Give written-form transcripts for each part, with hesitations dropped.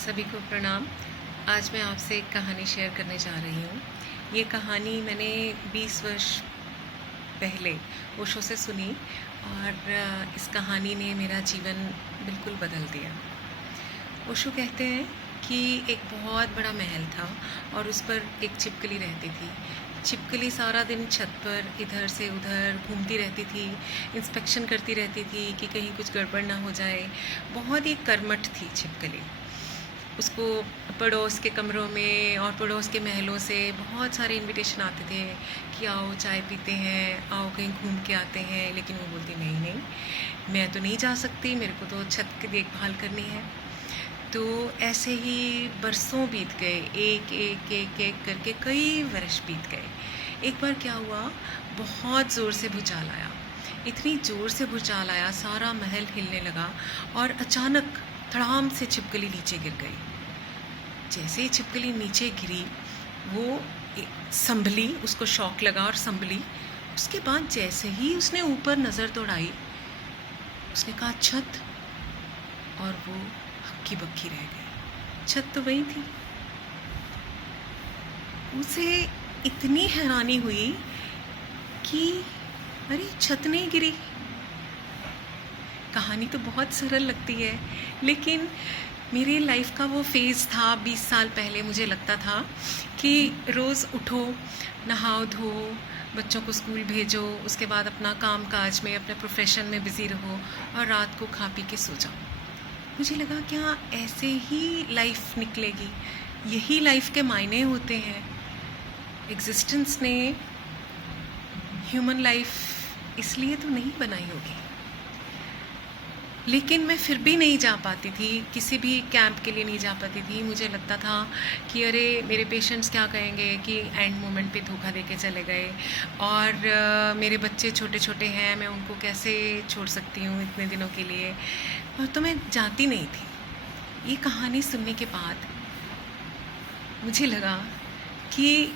सभी को प्रणाम। आज मैं आपसे एक कहानी शेयर करने जा रही हूँ। ये कहानी मैंने 20 वर्ष पहले ओशो से सुनी और इस कहानी ने मेरा जीवन बिल्कुल बदल दिया। ओशो कहते हैं कि एक बहुत बड़ा महल था और उस पर एक छिपकली रहती थी। छिपकली सारा दिन छत पर इधर से उधर घूमती रहती थी, इंस्पेक्शन करती रहती थी कि कहीं कुछ गड़बड़ ना हो जाए। बहुत ही कर्मठ थी छिपकली। उसको पड़ोस के कमरों में और पड़ोस के महलों से बहुत सारे इनविटेशन आते थे कि आओ चाय पीते हैं, आओ कहीं घूम के आते हैं, लेकिन वो बोलती नहीं नहीं, मैं तो नहीं जा सकती, मेरे को तो छत की देखभाल करनी है। तो ऐसे ही बरसों बीत गए, एक एक एक एक करके कई वर्ष बीत गए। एक बार क्या हुआ, बहुत ज़ोर से भूचाल आया। इतनी ज़ोर से भूचाल आया, सारा महल हिलने लगा और अचानक धड़ाम से छिपकली नीचे गिर गई। जैसे ही छिपकली नीचे गिरी, वो संभली, उसको शॉक लगा और संभली। उसके बाद जैसे ही उसने ऊपर नज़र दौड़ाई, उसने कहा छत, और वो हक्की बक्की रह गई। छत तो वही थी। उसे इतनी हैरानी हुई कि अरे छत नहीं गिरी। कहानी तो बहुत सरल लगती है, लेकिन मेरी लाइफ का वो फेज़ था 20 साल पहले। मुझे लगता था कि रोज़ उठो, नहाओ धो, बच्चों को स्कूल भेजो, उसके बाद अपना काम काज में, अपने प्रोफेशन में बिज़ी रहो और रात को खा पी के सो जाओ। मुझे लगा क्या ऐसे ही लाइफ निकलेगी? यही लाइफ के मायने होते हैं। एग्जिस्टेंस ने ह्यूमन लाइफ इसलिए तो नहीं बनाई होगी। लेकिन मैं फिर भी नहीं जा पाती थी, किसी भी कैंप के लिए नहीं जा पाती थी। मुझे लगता था कि अरे मेरे पेशेंट्स क्या कहेंगे कि एंड मोमेंट पे धोखा दे के चले गए, और मेरे बच्चे छोटे छोटे हैं, मैं उनको कैसे छोड़ सकती हूँ इतने दिनों के लिए। और तो मैं जाती नहीं थी। ये कहानी सुनने के बाद मुझे लगा कि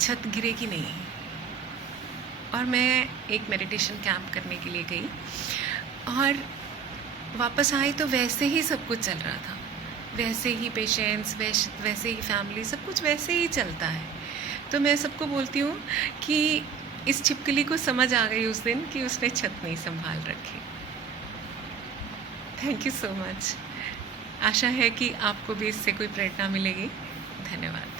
छत गिरेगी नहीं। और मैं एक मेडिटेशन कैंप करने के लिए गई और वापस आई तो वैसे ही सब कुछ चल रहा था, वैसे ही पेशेंट्स, वैसे ही फैमिली, सब कुछ वैसे ही चलता है। तो मैं सबको बोलती हूँ कि इस छिपकली को समझ आ गई उस दिन कि उसने छत नहीं संभाल रखी। Thank you so much. आशा है कि आपको भी इससे कोई प्रेरणा मिलेगी। धन्यवाद।